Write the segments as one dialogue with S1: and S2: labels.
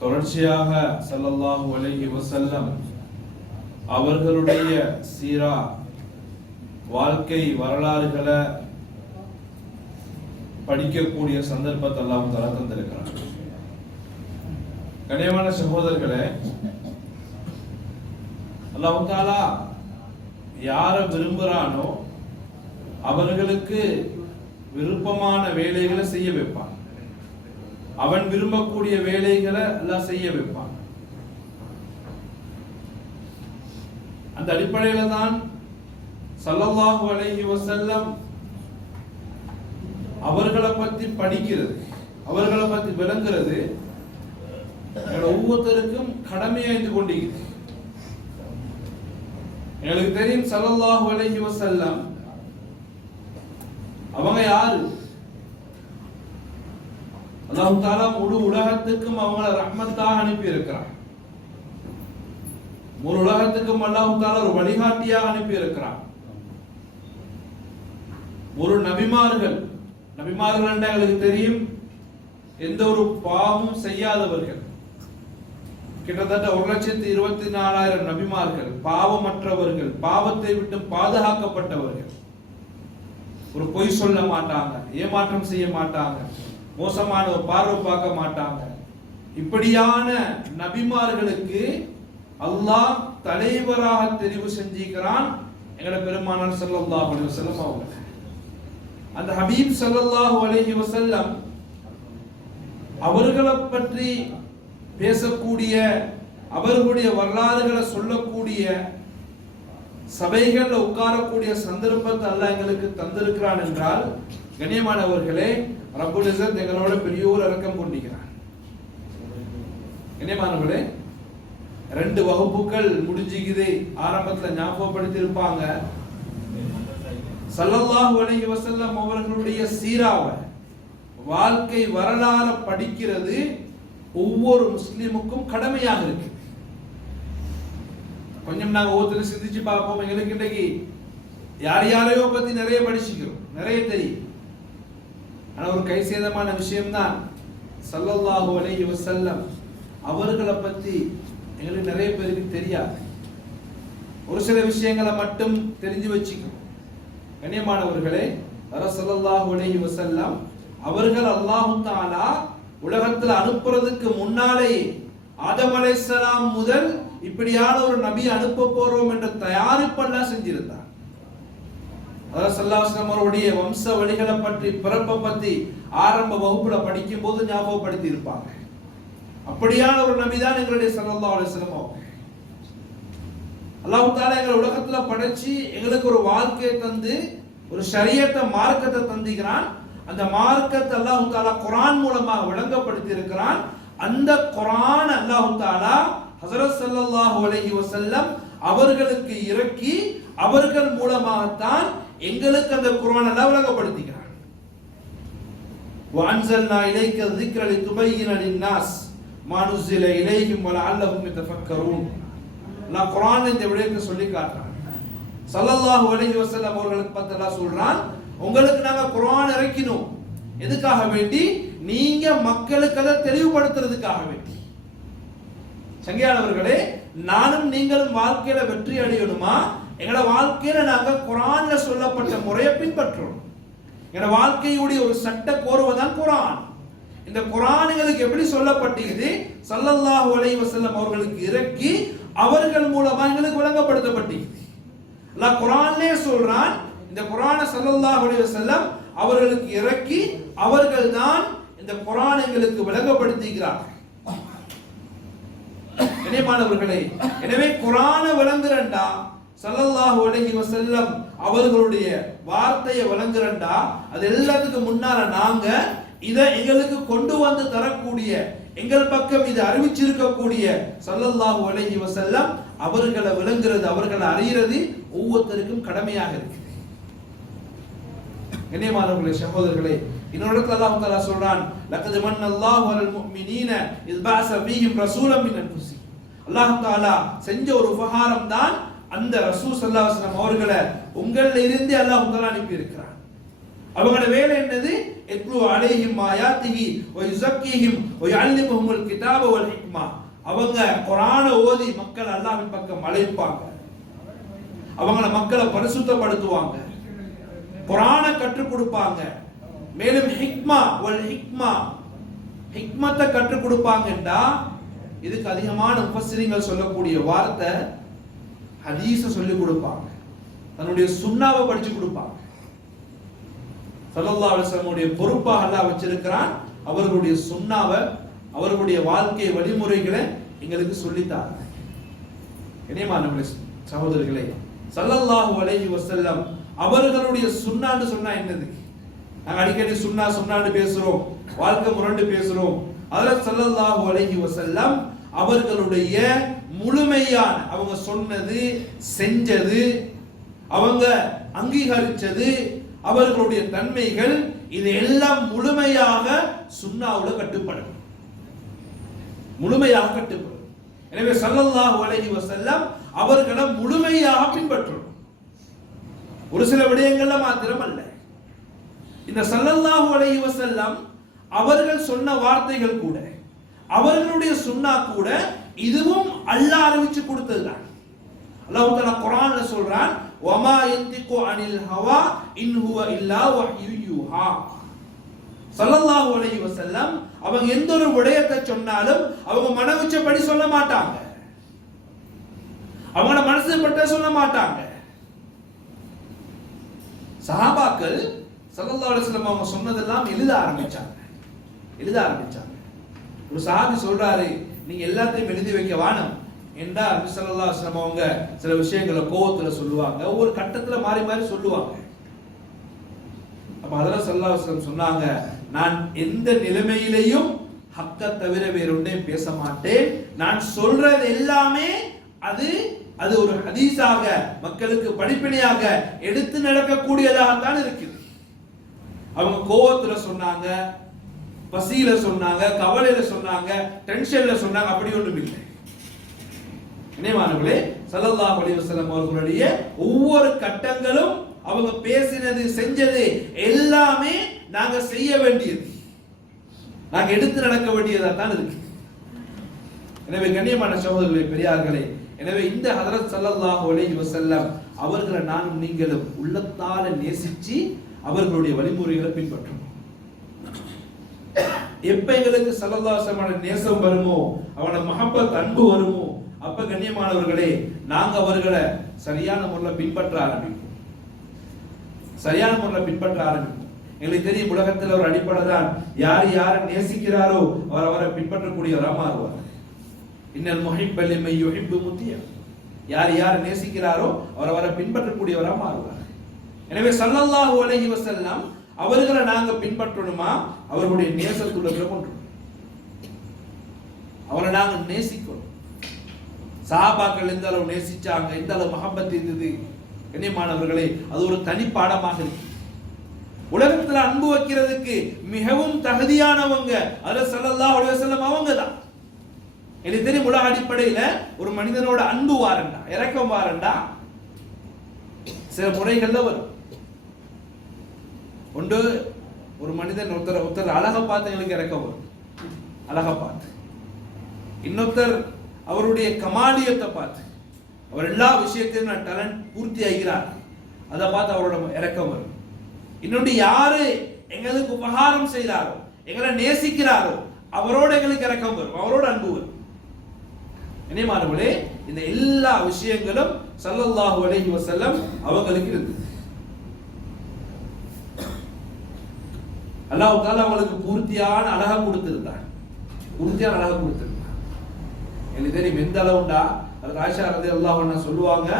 S1: தொடர்ச்சியாக சல்லல்லாஹு அலைஹி வசல்லம் அவர்களுடைய சீரா வாழ்க்கை வரலாறுகளை படிக்கக்கூடிய சந்தர்ப்பத்தை எல்லாம் தர தந்திருக்கிறார் கனியமான சகோதரர்களே அல்லாஹ் யாரை விரும்புகிறானோ விரும்புறானோ அவர்களுக்கு விருப்பமான வேலைகளை செய்ய வைப்பான். அவன் விரும்பக்கூடிய வேலைகளை எல்லாம் செய்ய வைப்பான். அந்த அடிப்படையில தான் சல்லல்லாஹு அலைஹி வசல்லம் அவர்களை பத்தி படிக்கிறது அவர்களை பத்தி விளங்குறது ஒவ்வொருத்தருக்கும் கடமையாய்ந்து கொண்டிருக்குது எங்களுக்கு தெரியும் சல்லல்லாஹு அலைஹி வசல்லம் அவங்க யாரு? அல்லாஹு தாலா முழு உலகத்துக்கும் அவங்கள ரஹ்மத்தாக அனுப்பி இருக்கிறான் முழு உலகத்துக்கும் அல்லாஹு தாலா ஒரு வழிகாட்டியாக அனுப்பி இருக்கிறான் ஒரு நபிமார்கள் நபிமார்கள் என்ற எங்களுக்கு தெரியும் எந்த ஒரு பாவமும் செய்யாதவர்கள். கிட்டத்தட்ட ஒரு லட்சத்தி இருபத்தி நாலாயிரம் நபிமார்கள் பாவமற்றவர்கள் பாவத்தை விட்டு பாதுகாக்கப்பட்டவர்கள். ஒரு பொய் சொல்ல மாட்டாங்க ஏமாற்றம் செய்ய மாட்டாங்க. மோசமான ஒரு பார்வை பார்க்க மாட்டாங்க. இப்படியான நபிமார்களுக்கு அல்லாஹ் தலைவராக தெரிவு செஞ்சிருக்கிறான் எங்கட பெருமானார் ஸல்லல்லாஹு அலைஹி வஸல்லம் அவங்க அந்த ஹபீப் ஸல்லல்லாஹு அலைஹி வஸல்லம் அவர்களை பற்றி பேசக்கூடிய அவர்களுடைய வரலாறுகளை சொல்லக்கூடிய சபைகள்ல உட்காரக்கூடிய சந்தர்ப்பத்தை அல்ல எங்களுக்கு தந்திருக்கிறான் என்றால் கண்ணியமானவர்களே ரப்புல் இஸ்ஸத் எங்களோட பெரிய ஒரு இறக்கம் கொண்டிருக்கிறான் கண்ணியமானவர்களே ரெண்டு வகுப்புகள் முடிஞ்சுக்குது. ஆரம்பத்துல ஞாபகப்படுத்தி இருப்பாங்க சல்லல்லாஹு அலைஹி வஸல்லம் அவர்களுடைய சீராவை வாழ்க்கை வரலாறு படிக்கிறது ஒவ்வொரு முஸ்லிமுக்கும் கடமையாக இருக்கு. கொஞ்சம் நாங்க ஒவ்வொருத்தரும் சிந்திச்சு பார்ப்போம் எங்களுக்கு இன்னைக்கு யார் யாரையோ பத்தி நிறைய படிச்சுக்கிறோம். நிறைய தெரியும். ஆனா ஒரு கை சேதமான விஷயம்தான். சல்லல்லாஹு அலைஹி வசல்லம் அவர்களை பத்தி எங்களுக்கு நிறைய பேருக்கு தெரியாது. ஒரு சில விஷயங்களை மட்டும் தெரிஞ்சு வச்சுக்கணும். கண்ணியமானவர்களே ரசல்லாஹு அலைஹி வசல்லம் அவர்கள் அல்லாஹு தாலா உலகத்தில் அனுப்புறதுக்கு முன்னாலே ஆதம் அலைஹிஸ்ஸலாம் முதல் இப்படியான ஒரு நபி அனுப்ப போறோம் என்ற தயாரிப்பெல்லாம் செஞ்சிருந்தார். அதாவது சல்லாஸ்லாம் அவருடைய வம்ச வழிகளை பற்றி பிறப்பை பற்றி ஆரம்ப வகுப்புல படிக்கும் போது ஞாபகப்படுத்தி இருப்பாங்க. அப்படியான ஒரு நபி தான் எங்களுடைய சல்லல்லா சிரமம் அவங்க அல்லாஹ் தாலா எங்களை உலகத்துல படைச்சு எங்களுக்கு ஒரு வாழ்க்கையை தந்து ஒரு சரியத்தை மார்க்கத்தை தந்திக்கிறான் அந்த மார்க்கத்தை அல்லாஹ் தாலா குரான் மூலமாக விளங்கப்படுத்தி இருக்கிறான். அந்த குரான் அல்லாஹ் தாலா ஹசரத் ஸல்லல்லாஹு அலஹி வசல்லம் அவர்களுக்கு இறக்கி அவர்கள் மூலமாகத்தான் எங்களுக்கு அந்த குர்ஆன் எல்லாம் விளங்கப்படுத்திக்கிறான் وأنزلنا إليك الذكر لتبين للناس ما نزل إليهم ولعلهم يتفكرون நான் குர்ஆன் இந்த விடயத்தை சொல்லி காட்டுறேன் ஸல்லல்லாஹு அலைஹி வஸல்லம் அவர்களுக்கு பத்தலாம் சொல்றான் உங்களுக்கு நாங்க குர்ஆன் இறக்கினோம் எதுக்காக வேண்டி நீங்க மக்களுக்கு அதை தெளிவுபடுத்துறதுக்காக வேண்டி சங்கையாளர்களே நானும் நீங்களும் வாழ்க்கையில வெற்றி அடையணுமா எங்களோட வாழ்க்கையில நாங்க குரான்ல சொல்லப்பட்ட முறையை பின்பற்றோம் எங்களோட வாழ்க்கையுடைய ஒரு சட்ட கோருவதான் குரான். இந்த குரானுங்களுக்கு எப்படி சொல்லப்பட்டது சல்லல்லாஹு அலைஹி வஸல்லம் அவர்களுக்கு இறக்கி அவர்கள் மூலமா எங்களுக்கு விளங்கப்படுத்தப்பட்டது அல்லாஹ் குரான்லே சொல்றான் இந்த குரானை சல்லல்லாஹு அலைஹி வஸல்லம் அவர்களுக்கு இறக்கி அவர்கள் தான் இந்த குரான் எங்களுக்கு விளங்கப்படுத்துகிறார்கள் கண்ணியமானவர்களே எனவே குரான விளங்குறண்டா சல்லல்லாஹு அலைஹி வஸல்லம் அவர்களுடைய வார்த்தையை வழங்குறண்டா? அது எல்லாத்துக்கும் முன்னால நாங்க இதை எங்களுக்கு கொண்டு வந்து தரக்கூடிய எங்கள் பக்கம் இது அறிவிச்சிருக்கக்கூடிய சல்லல்லாஹு அலைஹி வஸல்லம் அவர்களை விளங்குறது அவர்களை அறிகிறது ஒவ்வொருத்தருக்கும் கடமையாக இருக்குது கண்ணியமானவர்களே சகோதரர்களே இன்னொரு இடத்துல அல்லாஹ் தஆலா சொல்றான் லக்கத் மன்னல்லாஹு அலல் முஃமினீன இஸ் பஅஸ ஃபீஹிம் ரசூலம் மின் அன்ஃபுஸிஹிம். அல்லாஹ் தஆலா செஞ்ச ஒரு உபகாரம் தான் அந்த ரசூ சல்லாஹம் அவர்களை உங்களில் இருந்து அல்லாஹ் உங்களை அனுப்பி இருக்கிறான் அவங்களோட வேலை என்னது? எட்லு அலைஹிம் ஆயாத்திஹி ஒய் யுஸக்கிஹிம் ஒய் யுஅல்லிமுஹுல் கிதாப வல் ஹிக்மா. அவங்க குரான ஓதி மக்கள் அல்லாஹ்வின் பக்கம் அழைப்பாங்க. அவங்கள மக்களை பரிசுத்தப்படுத்துவாங்க. குரான கற்றுக் கொடுப்பாங்க. மேலும் ஹிக்மா ஒல் ஹிக்மா. ஹிக்மத்தை கற்றுக் கொடுப்பாங்கன்றா இதுக்கு அதிகமான முஃபஸ்ஸிரிங்கள் சொல்லக்கூடிய வார்த்தை ஹதீஸ சொல்லி கொடுப்பாங்க. தன்னுடைய சுண்ணாவை படிச்சு கொடுப்பாங்க. சல்லல்லாஹு அலைஹி பொறுப்பாக அல்லாஹ் வச்சிருக்கிறான். அவர்களுடைய சுண்ணாவை அவர்களுடைய வாழ்க்கை வழிமுறைகளை எங்களுக்கு சொல்லித்தாங்க இணையமானவர்களே சகோதரர்களே சல்லல்லாஹு அலைஹி வசல்லம் அவர்களுடைய சுண்ணான்னு சொன்னா என்னது? நாங்க அடிக்கடி சுண்ணா சுண்ணான்னு பேசுறோம். வாழ்க்கை முரண்டு பேசுறோம். அதில் சல்லல்லாஹு அலைஹி வசல்லம் அவர்களுடைய முழுமையான அவங்க சொன்னது செஞ்சது அவங்க அங்கீகரிச்சது அவர்களுடைய தன்மைகள் இது எல்லாம் முழுமையாக சுண்ணாவுல கட்டுப்படும். முழுமையாக கட்டுப்படும். எனவே சல்லல்லாஹு அலைஹி வஸல்லம் அவர்களை முழுமையாக பின்பற்றணும். ஒரு சில விடயங்கள்ல மாத்திரம் அல்ல. இந்த சல்லல்லாஹு அலைஹி வஸல்லம் அவர்கள் சொன்ன வார்த்தைகள் கூட அவர்களுடைய சுன்னா கூட இதுவும் அல்லாஹ் அறிவிச்சு கொடுத்ததுதான். அல்லாஹ் தஆலா குர்ஆன்ல சொல்றான் வமா யந்திகு அனில் ஹவா இன் ஹுவ இல்லா வஹ்யு யூஹா. ஸல்லல்லாஹு அலைஹி வஸல்லம் அவங்க எந்த ஒரு விடயத்தை சொன்னாலும் அவங்க மனவிச்சபடி சொல்ல மாட்டாங்க. அவங்கள மனசு பட்ட சொல்ல மாட்டாங்க. சஹாபாக்கள் சல்லல்லா அலைஹி வஸல்லம் அவங்க சொன்னதெல்லாம் எழுத ஆரம்பிச்சாங்க. எழுத ஆரம்பிச்சாங்க. ஒரு சஹாபி சொல்றாரு நீங்க எல்லாத்தையும் எழுதி வைக்க வானம். என்றா நபி ஸல்லல்லாஹு அவங்க சில விஷயங்களை கோவத்துல சொல்லுவாங்க. ஒவ்வொரு கட்டத்துல மாறி மாறி சொல்லுவாங்க. அப்ப அதெல்லாம் சல்லா சொன்னாங்க நான் எந்த நிலைமையிலையும் ஹக்க தவிர வேற ஒன்றையும் பேச மாட்டேன். நான் சொல்றது எல்லாமே அது அது ஒரு ஹதீஸாக மக்களுக்கு படிப்பினையாக எடுத்து நடக்கக்கூடியதாகத்தான் இருக்குது. அவங்க கோவத்துல சொன்னாங்க பசியில சொன்னாங்க கவலையில சொன்னாங்க டென்ஷன்ல சொன்னாங்க அப்படி ஒன்றும் இல்லை. நினைவானவர்களே சல்லல்லா அலிவசலம் அவர்களுடைய ஒவ்வொரு கட்டங்களும் அவங்க பேசினது செஞ்சது எல்லாமே நாங்க செய்ய வேண்டியது. நாங்க எடுத்து நடக்க வேண்டியதா தான் இருக்கு. எனவே கண்ணியமான சகோதரர்களே பெரியார்களே எனவே இந்த ஹதரத் ஸல்லல்லாஹு அலைஹி வஸல்லம் அவர்களை நானும் நீங்களும் உள்ளத்தால நேசிச்சு அவர்களுடைய வழிமுறைகளை பின்பற்றணும். எப்ப எங்களுக்கு சல்லல்லாசமான நேசம் வருமோ அவன மகப்பத் அன்பு வருமோ அப்ப கண்ணியமானவர்களே நாங்க அவர்களை சரியான முறையில் பின்பற்ற ஆரம்பிப்போம். சரியான முறையில் பின்பற்ற ஆரம்பிப்போம். எங்களுக்கு தெரியும் உலகத்தில் ஒரு அடிப்படை தான் யார் யாரை நேசிக்கிறாரோ அவர் அவரை பின்பற்றக்கூடியவரா மாறுவார் இன்னல் முஹிப் லிமை யுஹிப்பு முத்தியா. யார் யாரை நேசிக்கிறாரோ அவர் அவரை பின்பற்றக்கூடியவரா மாறுவார் எனவே சல்லல்லாஹு அலைஹி வஸல்லம் அவர்களை நாங்க பின்பற்றணுமா? அவர்களுடைய நேசத்துள்ள கொண்டு அவரை நாங்க நேசிக்கணும் சாபாக்கள் எந்த அளவு நேசிச்சாங்க எந்த அளவு மகம்பத் இருந்தது? கண்ணியமானவர்களே அது ஒரு தனி பாடமாக இருக்கு. உலகத்துல அன்பு வைக்கிறதுக்கு மிகவும் தகுதியானவங்க அதுல ஸல்லல்லாஹு அலைஹி வஸல்லம் அவங்க தான் எனக்கு தெரியும் உலக அடிப்படையில ஒரு மனிதனோட அன்பு வாரண்டா இறக்கம் வாரண்டா? சில முறைகள்ல வரும். ஒன்று ஒரு மனிதன் ஒருத்தர் ஒருத்தர் அழகை பார்த்து எங்களுக்கு இறக்கம் வரும் அழகை பார்த்து. இன்னொருத்தர் அவருடைய கமாலியத்தை பார்த்து. அவர் எல்லா விஷயத்தையும் நான் டேலண்ட் பூர்த்தி ஆகிறார். அதை பார்த்து அவரோட இறக்கம் வரும். இன்னொன்று யாரு எங்களுக்கு உபகாரம் செய்கிறாரோ எங்களை நேசிக்கிறாரோ அவரோட எங்களுக்கு இறக்கம் வரும். அவரோட அன்பு வரும். இணைமானவர்களே இந்த எல்லா விஷயங்களும் சல்லல்லாஹு அலைஹி வசல்லம் அவங்களுக்கு இருந்தது அல்லாவுக்கால அவங்களுக்கு பூர்த்தியான அழகா கொடுத்திருந்தார். பூர்த்தியான அழகா கொடுத்திருந்தார். எனக்கு தெரியும் எந்த அளவுண்டா? அது ஆயிஷா ரதி அல்லாஹ் சொல்லுவாங்க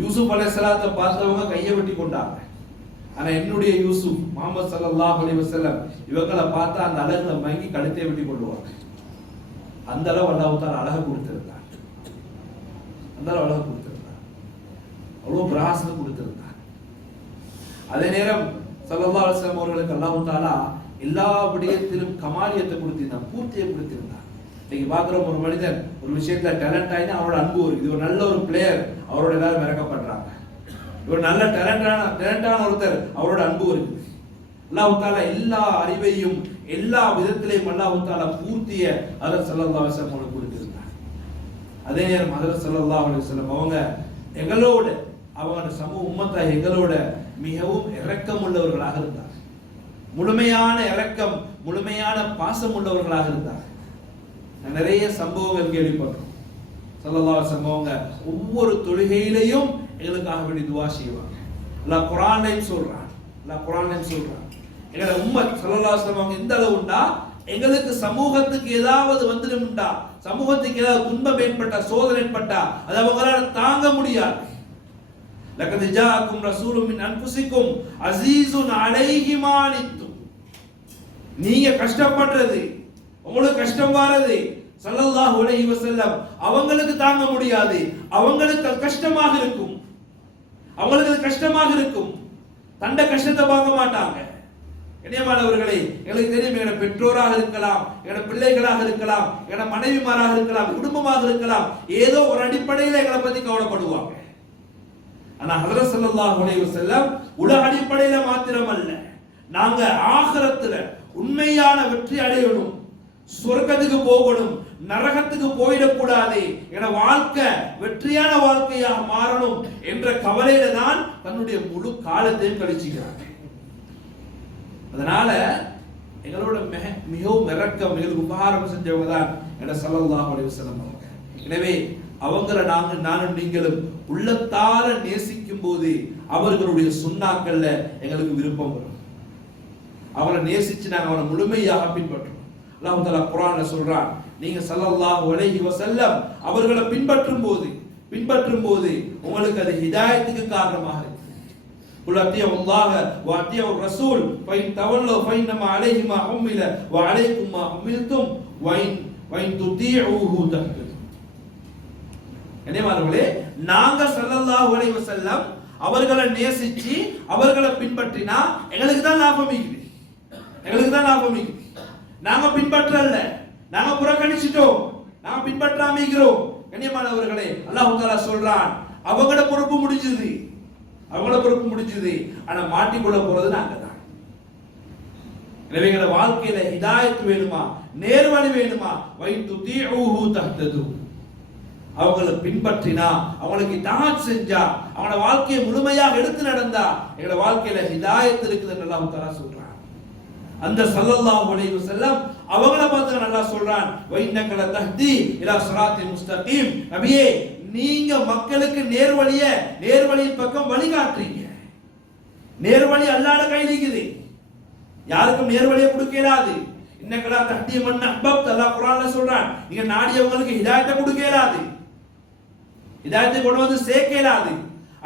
S1: யூசுப் அலைஹிஸ்ஸலாத்தை பார்த்தவங்க கையை வெட்டி கொண்டாங்க. ஆனா என்னுடைய யூசுப் முகமது ஸல்லல்லாஹு அலைஹி வஸல்லம் இவங்களை பார்த்தா அந்த அழகுல மயங்கி கழுத்தை வெட்டி கொள்வாங்க அந்த அளவு அல்லாஹ் தாலா அழகா கொடுத்திருந்தார். அந்த அளவு அழகா கொடுத்திருந்தார். அவ்வளவு பிரகாசம் கொடுத்திருந்தார். அதே நேரம் சல்லல்லாஹு அவர்களுக்கு அல்லாஹு தாலா எல்லா விடயத்திலும் கமாலியத்தை கொடுத்திருந்தான் பூர்த்தியை கொடுத்திருந்தான். இன்னைக்கு பார்க்குறோம் ஒரு மனிதன் ஒரு விஷயத்துல டேலண்ட் ஆயினா அவரோட அன்பு ஒரு இது ஒரு நல்ல ஒரு பிளேயர் அவரோட எல்லாரும் மிரக்கப்படுறாங்க இவர் நல்ல டேலண்டான டேலண்டான ஒருத்தர் அவரோட அன்பு இருக்குது அல்லாஹு தாலா எல்லா அறிவையும் எல்லா விதத்திலையும் அல்லாஹு தாலா பூர்த்திய அதர் சல்லல்லாஹு அலைஹி வஸல்லம் அவங்களுக்கு கொடுத்திருந்தார் அதே நேரம் அதர் சல்லல்லாஹு அலைஹி அவங்க எங்களோட அவங்க சமூக உம்மத்தா எங்களோட மிகவும் இரக்கம் உள்ளவர்களாக இருந்தார். முழுமையான இரக்கம் முழுமையான பாசம் உள்ளவர்களாக இருந்தார். நிறைய சம்பவங்கள் கேள்விப்பட்டோம் சொல்லலாத சம்பவங்க ஒவ்வொரு தொழுகையிலையும் எங்களுக்காக வேண்டி துவா செய்வாங்க. அல்லாஹ் குரானையும் சொல்றான். அல்லாஹ் குரானையும் சொல்றான். எங்களை ரொம்ப சொல்லலா சம்பவங்க வஸல்லம் அளவு எந்த அளவுண்டா எங்களுக்கு சமூகத்துக்கு ஏதாவது வந்துடும்டா சமூகத்துக்கு ஏதாவது துன்பம் ஏற்பட்டா சோதனை ஏற்பட்டா அது அவங்களால தாங்க முடியாது. லக்கத் ஜாஅக்கும் ரசூலும் மின் அன்ஃபுசிக்கும் அஸீஸுன் அலைஹி மா நீங்க கஷ்டப்படுறது உங்களுக்கு கஷ்டம் வாரது சல்லல்லாஹு அலைஹி வஸல்லம் அவங்களுக்கு தாங்க முடியாது அவங்களுக்கு கஷ்டமாக இருக்கும். அவங்களுக்கு கஷ்டமாக இருக்கும். தண்ட கஷ்டத்தை பார்க்க மாட்டாங்க. இணையமானவர்களே எங்களுக்கு தெரியும் எங்களோட பெற்றோராக இருக்கலாம் எங்களோட பிள்ளைகளாக இருக்கலாம் எங்களோட மனைவிமாராக இருக்கலாம் குடும்பமாக இருக்கலாம் ஏதோ ஒரு அடிப்படையில் எங்களை பத்தி கவலைப்படுவாங்க. ஆனா ஹதரத் ஸல்லல்லாஹு அலைஹி வஸல்லம் உலக அடிப்படையில மாத்திரம் அல்ல நாங்க ஆகரத்துல உண்மையான வெற்றி அடையணும் சொர்க்கத்துக்கு போகணும் நரகத்துக்கு போயிடக்கூடாது என வாழ்க்கை வெற்றியான வாழ்க்கையாக மாறணும் என்ற கவலையில தான் தன்னுடைய முழு காலத்தையும் கழிச்சுக்கிறாங்க. அதனால எங்களோட மிக- மிகவும் இறக்கம் எங்களுக்கு உபகாரம் செஞ்சவங்க தான் என சல்லல்லாஹு அலைஹி வஸல்லம் அவங்க எனவே அவங்கள நாங்க நானும் நீங்களும் உள்ளத்தால நேசிக்கும் போது அவர்களுடைய சுண்ணாக்கள்ல எங்களுக்கு விருப்பம் வரும் அவரை நேசிச்சு நாங்க அவரை முழுமையாக பின்பற்றுவோம் அல்லாஹ் தஆலா குர்ஆன்ல சொல்றான் நீங்க ஸல்லல்லாஹு அலைஹி வஸல்லம் அவர்களை பின்பற்றும் போது பின்பற்றும் போது உங்களுக்கு அது ஹிதாயத்துக்கு காரணமாக இருக்கு قل اطيعوا الله واطيعوا الرسول فان تولوا فانما عليه ما حمل وعليكم ما حملتم وان وان تطيعوه تهتدوا கண்ணியமானவர்களே நாங்க ஸல்லல்லாஹு அலைஹி வஸல்லம் அவர்களை நேசிச்சு அவர்களை பின்பற்றினா எங்களுக்கு தான் லாபம் இருக்குது. எங்களுக்கு தான் லாபம் இருக்குது. நாங்க பின்பற்றல நாங்க புறக்கணிச்சிட்டோம். நாங்க பின்பற்றாமிக்கிறோம் கண்ணியமானவர்களே அல்லாஹ் தஆலா சொல்றான் அவங்களோட பொறுப்பு முடிஞ்சது. அவங்களோட பொறுப்பு முடிஞ்சது. ஆனா மாட்டிக்கொள்ள போறது நாங்க தான் எனவே எங்களை வாழ்க்கையில இதாயத்து வேணுமா? நேர்வழி வேணுமா? வைத்து தீஊஹு தஹ்தது அவங்களை பின்பற்றினா அவங்களுக்கு தான் செஞ்சா அவனோட வாழ்க்கையை முழுமையாக எடுத்து நடந்தா எங்களோட வாழ்க்கையில ஹிதாயத் இருக்குதுன்னு நல்லா உத்தரா சொல்றான். அந்த ஸல்லல்லாஹு அலைஹி வஸல்லம் அவங்கள பார்த்து நல்லா சொல்றான் வைன்னக தஹ்தி இலா ஸிராத்தி முஸ்தகீம். நபியே நீங்க மக்களுக்கு நேர்வழிய நேர்வழியின் பக்கம் வழிகாட்டுறீங்க நேர்வழி அல்லாட கையில் இருக்குது யாருக்கும் நேர்வழியை கொடுக்கலாது இன்னக்கடா தஹ்தி மண் அப்பப் அல்லாஹ் குரான்ல சொல்றான். நீங்க நாடியவங்களுக்கு ஹிதாயத்தை கொடுக்கலாது இதாயத்தை கொண்டு வந்து சேர்க்க இயலாது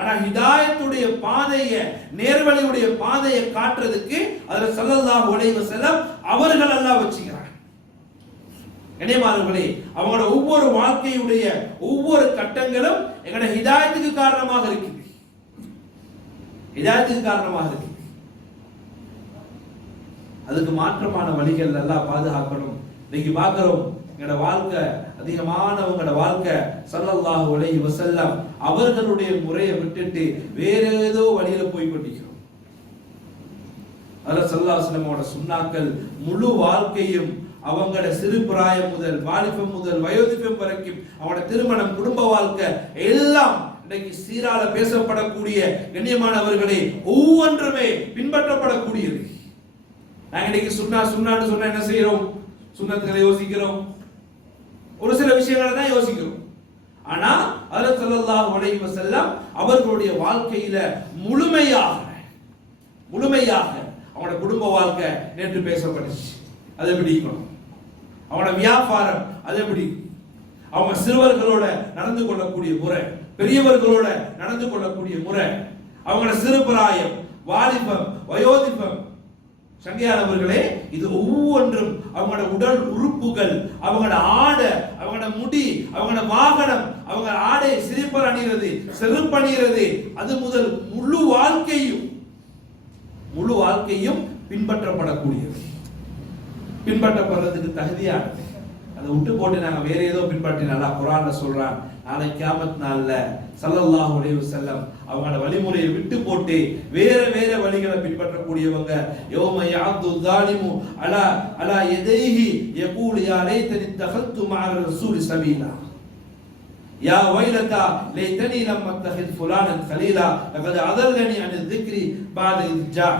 S1: ஆனா ஹிதாயத்துடைய பாதைய நேர்வழியுடைய பாதையை காட்டுறதுக்கு அதுல ஸல்லல்லாஹு அலைஹி செல்லம் அவர்கள் அல்லாஹ் வச்சுக்கிறாங்க. கண்ணியமானவர்களே அவங்களோட ஒவ்வொரு வாழ்க்கையுடைய ஒவ்வொரு கட்டங்களும் எங்களோட ஹிதாயத்துக்கு காரணமாக இருக்குது. ஹிதாயத்துக்கு காரணமாக இருக்குது. அதுக்கு மாற்றமான வழிகள் எல்லாம் பாதுகாக்கணும். இன்னைக்கு பார்க்கிறோம் எங்களோட வாழ்க்கை அதிகமானவங்களோட வாழ்க்கை சல்லல்லாஹு உலகி வஸல்லம் அவர்களுடைய முறையை விட்டுட்டு வேற ஏதோ வழியில போய் கொண்டிருக்கிறோம் அதில் சல்லாஹ்லமோட சுண்ணாக்கள் முழு வாழ்க்கையும் அவங்களோட சிறு பிராயம் முதல் வாலிபம் முதல் வயோதிபம் வரைக்கும் அவங்களோட திருமணம் குடும்ப வாழ்க்கை எல்லாம் இன்னைக்கு சீரால பேசப்படக்கூடிய கண்ணியமானவர்களே ஒவ்வொன்றுமே பின்பற்றப்படக்கூடியது. நாங்க இன்னைக்கு சுண்ணா சுண்ணான்னு சொன்னா என்ன செய்யறோம் சுண்ணத்துகளை யோசிக்கிறோம். ஒரு சில விஷயங்களை தான் யோசிக்கிறோம். ஆனா அதில் சொல்லல்லா அலைஹி செல்லம் அவர்களுடைய வாழ்க்கையில முழுமையாக முழுமையாக அவனோட குடும்ப வாழ்க்கை நேற்று பேசப்பட்டுச்சு. அது எப்படி அவனோட வியாபாரம் அது எப்படி? அவங்க சிறுவர்களோட நடந்து கொள்ளக்கூடிய முறை பெரியவர்களோட நடந்து கொள்ளக்கூடிய முறை அவங்களோட சிறுபிராயம் வாலிபம் வயோதிபம் சங்கையானவர்களே இது ஒவ்வொன்றும் அவங்களோட உடல் உறுப்புகள் அவங்களோட ஆட அவங்களோட முடி அவங்களோட வாகனம் அவங்க ஆடை சிரிப்பர் அணிகிறது செருப்பு அணிகிறது அது முதல் முழு வாழ்க்கையும் முழு வாழ்க்கையும் பின்பற்றப்படக்கூடியது. பின்பற்றப்படுறதுக்கு தகுதியானது. அதை விட்டு போட்டு நாங்க வேற ஏதோ பின்பற்றினா அல்லாஹ் குர்ஆன்ல சொல்றான் நாளை கியாமத் நாள்ல ஸல்லல்லாஹு அலைஹி வஸல்லம் அவங்களோட வழிமுறையை விட்டு போட்டு வேற வேற வழிகளை பின்பற்றக்கூடியவங்க யௌம யாது ஸாலிமு அலா அலா யதைஹி யகூல் யா லைத்தனி தகல்து மஅ ரசூல் சபீலா يا ويلتى ليتني لم اتخذ فلانا خليلا لقد اضلني عن الذكر بعد اذ جاء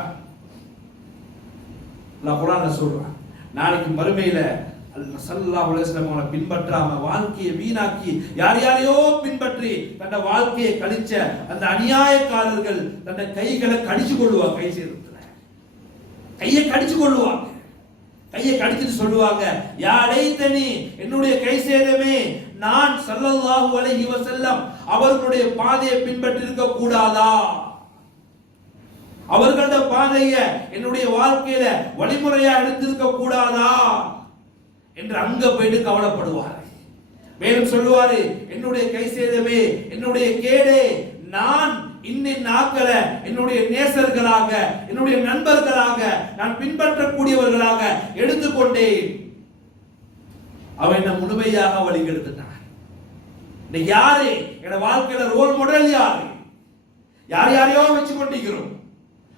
S1: அல்லாஹ் குர்ஆன்ல சொல்றான் நாளைக்கு மறுமையில சல்லல்லாஹு அலைஹி வஸல்லம் அவனை பின்பற்றாம வாழ்க்கையை வீணாக்கி யார் யாரையோ பின்பற்றி தன்னை வாழ்க்கையை கழிச்ச அந்த அநியாயக்காரர்கள் தன்னை கைகளை கடிச்சு கொள்ளுவாங்க கை சேரத்துல கையை கடிச்சு கொள்ளுவாங்க. கையை கடிச்சிட்டு சொல்லுவாங்க யாரை தனி என்னுடைய கை சேதமே. நான் சல்லல்லாஹு அலைஹி வஸல்லம் அவர்களுடைய பாதையை பின்பற்றி இருக்க கூடாதா? அவர்களோட பாதையை என்னுடைய வாழ்க்கையில வழிமுறையா எடுத்திருக்க கூடாதா? என்று அங்க போயிட்டு கவலைப்படுவார். மேலும் சொல்லுவாரு என்னுடைய கை சேதமே என்னுடைய கேடே நான் இன்னின் நாட்கள என்னுடைய நேசர்களாக என்னுடைய நண்பர்களாக நான் பின்பற்றக்கூடியவர்களாக எடுத்துக்கொண்டேன். அவன் என்ன முழுமையாக வழிகெடுத்துட்டான் இன்னைக்கு யாரு? என் வாழ்க்கையில ரோல் மாடல் யாரு? யார் யாரையோ வச்சு கொண்டிருக்கிறோம்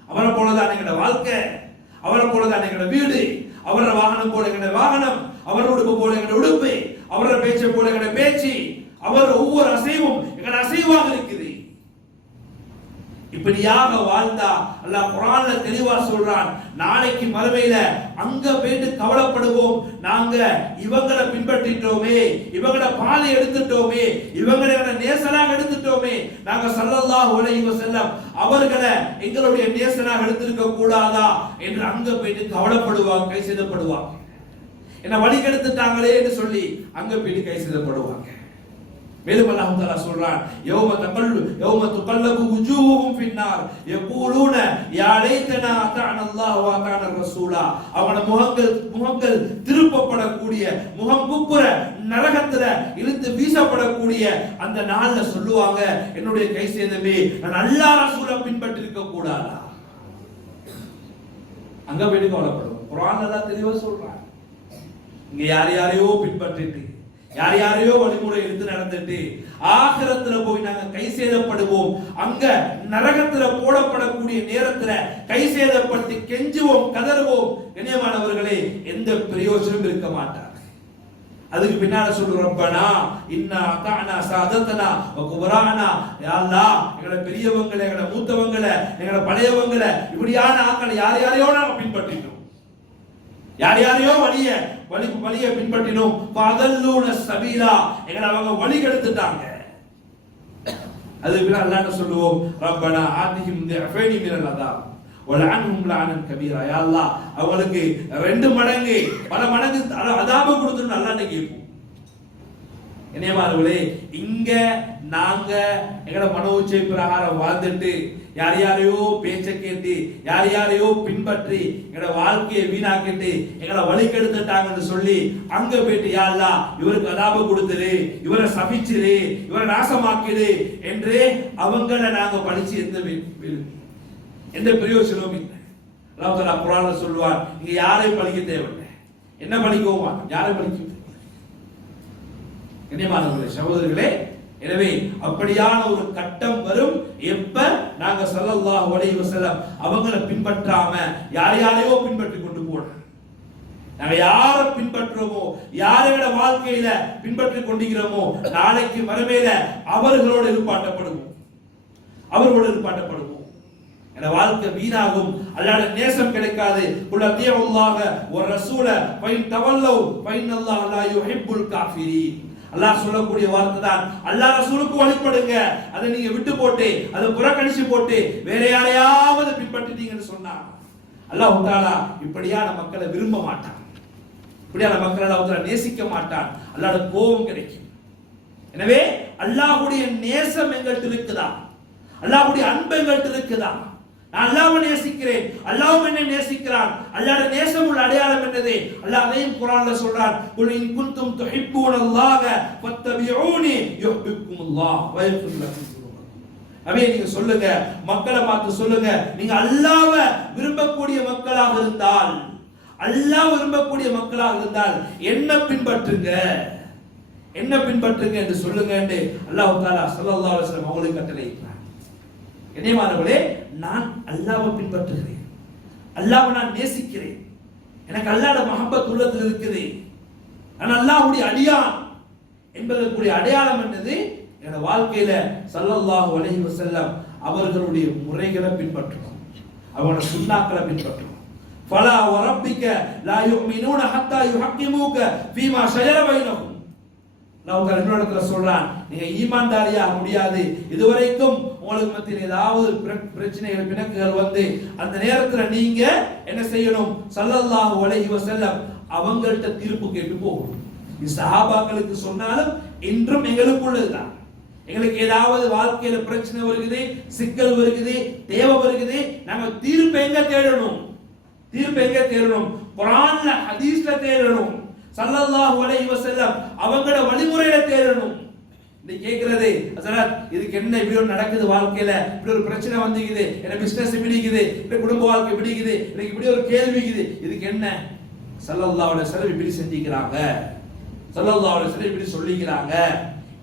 S1: அவரை போலதான் எங்களோட வாழ்க்கை அவரை போலதான் எங்களோட வீடு அவரோட வாகனம் போல எங்களோட வாகனம் அவர் உடுப்பு போல எங்களோட உடுப்பு. அவரோட பேச்சை போல எங்களோட பேச்சு. அவர் ஒவ்வொரு அசைவும் எங்களோட அசைவாக இருக்குது. இப்படியாக வாழ்ந்தா அல்லாஹ் குரான்ல தெளிவா சொல்றான் நாளைக்கு மறுமையில அங்க போயிட்டு கவலைப்படுவோம். நாங்க இவங்களை பின்பற்றிட்டோமே இவங்கள பாலை எடுத்துட்டோமே இவங்களோட நேசனாக எடுத்துட்டோமே. நாங்க சல்லல்லாஹு அலைஹி செல்லம் அவர்களை எங்களுடைய நேசனாக எடுத்திருக்க கூடாதா என்று அங்க போயிட்டு கவலைப்படுவாங்க கை செய்தப்படுவாங்க என்ன வழி கெடுத்துட்டாங்களே என்று சொல்லி அங்க போயிட்டு கை செய்தப்படுவாங்க மேலும் அல்லாஹ் தஆலா சொல்றான் யௌம தகல்லு யௌம துகல்லபு wujuhum ஃபின்னார். யகூலூன யா லைத்தனா அத்தஅன அல்லாஹ் வ அத்தஅன ரசூலா. அவன முகங்கள் முகங்கள் திருப்பப்படக்கூடிய முகம் குப்புற நரகத்துல இழுத்து வீசப்படக்கூடிய அந்த நாள்ல சொல்லுவாங்க என்னுடைய கை சேதமே நான் அல்லாஹ் ரசூலை பின்பற்றி இருக்க கூடாதா? அங்க போய் கவலைப்படுவோம் குரான் தான் தெளிவா சொல்றான். இங்க யார் யாரையோ பின்பற்றிட்டு யார் யாரையோ வழிமுறை எடுத்து நடந்துட்டு ஆகிரத்துல போய் நாங்க கை சேதப்படுவோம். அங்க நரகத்துல போடப்படக்கூடிய நேரத்துல கை சேதப்படுத்தி கெஞ்சுவோம் கதறுவோம். கண்ணியமானவர்களே எந்த பிரயோஜனம் இருக்க மாட்டார் அதுக்கு பின்னால சொல்லு ரப்பனா இன்னா அத்தானா சாதத்தனா குபரானா யா அல்லாஹ் எங்களோட பெரியவங்களை எங்களை மூத்தவங்களை எங்களை பழையவங்களை இப்படியான ஆட்களை யார் யாரையோ நாங்க பின்பற்றிட்டோம். யார் யாரையோ வழிய வழி வழிய பின்பற்றினோம். பதல்லூன சபீலா. எங்களை அவங்க வழி கெடுத்துட்டாங்க. அது பின்னால் அல்லாஹ் சொல்லுவோம் ரப்பனா ஆதிஹிம் திஃபைனி மினல் அதாப். வலஅன்ஹும் லஅனன் கபீரா. யா அல்லாஹ் அவங்களுக்கு ரெண்டு மடங்கு பல மடங்கு அதாப கொடுத்துன்னு அல்லாஹ் கேட்போம். இணையமானவர்களே இங்க நாங்க எங்களோட மனோச்சை பிரகாரம் வாழ்ந்துட்டு யார் யாரையோ பேச்ச கேட்டு யார் யாரையோ பின்பற்றி எங்களோட வாழ்க்கையை வீணாக்கிட்டு எங்களை வழி கெடுத்துட்டாங்கன்னு சொல்லி அங்க போயிட்டு யாருலா இவருக்கு அதாப கொடுத்துரு இவரை சபிச்சிரு இவரை நாசமாக்கிடு என்று அவங்கள நாங்க படிச்சு எந்த எந்த பிரயோசனமும் இல்லை. அல்லாஹ் தஆலா சொல்லுவார் இங்க யாரையும் பழிக்க தேவையில்லை? என்ன பழிக்கோமா யாரை பழிக்க கண்ணியமானவர்களே சகோதரர்களே எனவே அப்படியான ஒரு கட்டம் வரும். எப்ப? நாங்க ஸல்லல்லாஹு அலைஹி வஸல்லம் அவங்கள பின்பற்றாம யார் யாரையோ பின்பற்றி கொண்டு போறோம் நாங்க யாரை பின்பற்றுறோமோ யாரோட வாழ்க்கையில பின்பற்றி கொண்டிருக்கிறோமோ நாளைக்கு வரவேல அவர்களோடு இருப்பாட்டப்படுவோம் அவர்களோடு இருப்பாட்டப்படுவோம் என வாழ்க்கை வீணாகும். அல்லாட நேசம் கிடைக்காது. உள்ள அத்தியல்லாஹ ஒரு ரசூல ஃபைன் தவல்லவ் ஃபைன் அல்லாஹ் லா யுஹிப்புல் காஃபிரீன். அல்லாஹ் சொல்லக்கூடிய வார்த்தை தான். அல்லாஹ் ரசூலுக்கு வழிபடுங்க. அதை நீங்க விட்டு போட்டு அதை புறக்கணிச்சு போட்டு வேற யாரையாவது பின்பற்றிட்டீங்கன்னு சொன்னா அல்லாஹ் தஆலா இப்படியான மக்களை விரும்ப மாட்டான். இப்படியான மக்களை அல்லாஹ் நேசிக்க மாட்டான். அல்லாட கோபம் கிடைக்கும். எனவே அல்லாஹ்வுடைய நேசம் எங்கள்கிட்ட இருக்குதா? அல்லாஹ்வுடைய அன்பு எங்கள்கிட்ட இருக்குதா? நான் நேசிக்கிறேன். அல்லாவும் என்னை நேசிக்கிறான். அல்லாட நேசம் உள்ள அடையாளம் என்னது? அல்லாஹ் அதையும் குர்ஆன்ல சொல்றான். குல் இன் குன்தும் துஹிப்பூன அல்லாஹ ஃபத்தபிஊனி யுஹிப்புக்குமுல்லாஹ் வ யக்ஃபிர் லக்கும் அவே நீங்க சொல்லுங்க. மக்களை பார்த்து சொல்லுங்க. நீங்க அல்லாவ விரும்பக்கூடிய மக்களாக இருந்தால் அல்லாஹ் விரும்பக்கூடிய மக்களாக இருந்தால் என்ன பின்பற்றுங்க? என்ன பின்பற்றுங்க என்று சொல்லுங்க என்று அல்லாஹ் தாலா ஸல்லல்லாஹு அலைஹி வஸல்லம் அவங்களுக்கு கட்டளையிட்டார் இணையமானவர்களே நான் அல்லாவை பின்பற்றுகிறேன். அல்லாவை நான் நேசிக்கிறேன். எனக்கு அல்லாட மகப்பத் உள்ளத்தில் இருக்குது. நான் அல்லாவுடைய அடியான் என்பதற்குரிய அடையாளம் என்னது? என்னோட வாழ்க்கையில சல்லல்லாஹு அலஹி வசல்லம் அவர்களுடைய முறைகளை பின்பற்றணும் அவங்களோட சுண்ணாக்களை பின்பற்றணும் ஃபலா வரப்பிக்க லா யுமினூன ஹத்தா யுஹக்கிமூக ஃபீமா ஷஜர பைனஹும். நான் என்னோட இடத்துல சொல்றான் நீங்க ஈமான்தாரியாக முடியாது. இதுவரைக்கும் உங்களுக்கு மத்தியில் ஏதாவது பிரச்சனைகள் பிணக்குகள் வந்து அந்த நேரத்தில் நீங்க என்ன செய்யணும்? ஸல்லல்லாஹு அலைஹி வஸல்லம் அவங்கள்ட்ட தீர்ப்பு கேட்டு போகணும். இது சஹாபாக்களுக்கு சொன்னாலும் இன்றும் எங்களுக்குள்ளதுதான். எங்களுக்கு ஏதாவது வாழ்க்கையில பிரச்சனை வருகிறது சிக்கல் வருகிறது தேவை வருகிறது நாங்க தீர்ப்பு எங்க தேடணும்? தீர்ப்பு எங்க தேடணும்? குரான்ல ஹதீஸ்ல தேடணும். சல்லல்லாஹு அலைஹி வஸல்லம் அவங்களோட வழிமுறையில தேடணும். நீ கேக்குறது ஹசரத் இதுக்கு என்ன இப்படி ஒரு நடக்குது வாழ்க்கையில? இப்படி ஒரு பிரச்சனை வந்துக்குது. என்ன பிசினஸ் பிடிக்குது? இப்படி குடும்ப வாழ்க்கை பிடிக்குது. எனக்கு இப்படி ஒரு கேள்வி இருக்குது. இதுக்கு என்ன? சல்லல்லாவோட செலவு இப்படி செஞ்சுக்கிறாங்க. சல்லல்லாவோட செலவு இப்படி சொல்லிக்கிறாங்க.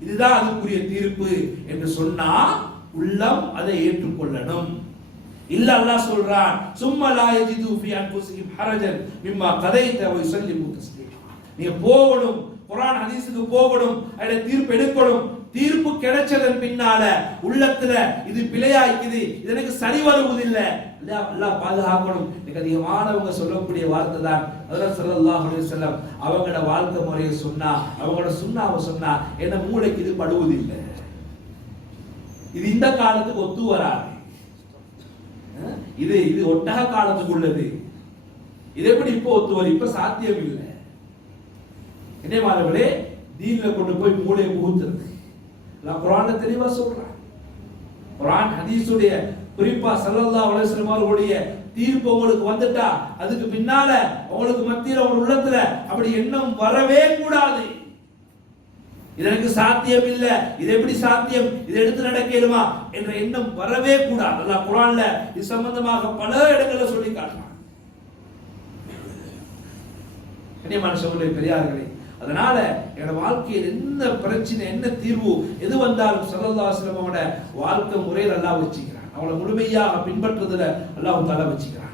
S1: இதுதான் அதுக்குரிய தீர்ப்பு என்று சொன்னா உள்ளம் அதை ஏற்றுக்கொள்ளணும். இல்ல அல்லாஹ் சொல்றான் சும்மா லா யஜிது ஃபி அன்ஃபுசிஹிம் ஹரஜன் மிம்மா கதைத வ யுஸல்லிமு தஸ்லீமா. நீங்க போகணும். குரான் ஹதீஸுக்கு போகணும் அதுல தீர்ப்பு எடுக்கணும். தீர்ப்பு கிடைச்சதன் பின்னால உள்ளத்துல இது பிழையாய்க்குது இது எனக்கு சரி வருவதில்லை. அல்லாஹ் பாதுகாக்கணும். எனக்கு அதிகமானவங்க சொல்லக்கூடிய வார்த்தை தான் அதெல்லாம் ஸல்லல்லாஹு செல்லம் அவங்களோட வாழ்க்கை முறையை சொன்னா அவங்களோட சுண்ணாவை சொன்னா என்ன மூளைக்கு இது படுவதில்லை. இது இந்த காலத்துக்கு ஒத்து வராது. இது இது ஒட்டக காலத்துக்கு உள்ளது. இது எப்படி இப்போ ஒத்து வரும்? இப்ப சாத்தியம் இல்லை இணையமானவர்களே தீன்ல கொண்டு போய் மூளை புகுத்துறது. நான் குரான தெளிவா சொல்றேன். குரான் ஹதீஸுடைய குறிப்பா சல்லல்லா அலைஹி வஸல்லம் அவர்களுடைய தீர்ப்பு உங்களுக்கு வந்துட்டா அதுக்கு பின்னால உங்களுக்கு மத்தியில் உங்க உள்ளத்துல அப்படி எண்ணம் வரவே கூடாது. இது எனக்கு சாத்தியம் இல்ல இது எப்படி சாத்தியம் இதை எடுத்து நடக்கலுமா என்ற எண்ணம் வரவே கூடாது. அல்லாஹ் குரான்ல இது சம்பந்தமாக பல இடங்கள்ல சொல்லி காட்டுறான். கண்ணியமான சகோதரி பெரியார்களே அதனால என்னோட வாழ்க்கையில் என்ன பிரச்சனை என்ன தீர்வு எது வந்தாலும் ஸல்லல்லாஹு வாழ்க்கை முறையில் அல்லாஹ் வச்சுக்கிறான். அவளை முழுமையாக பின்பற்றுறதுல அல்லாஹ் தலை வச்சுக்கிறான்.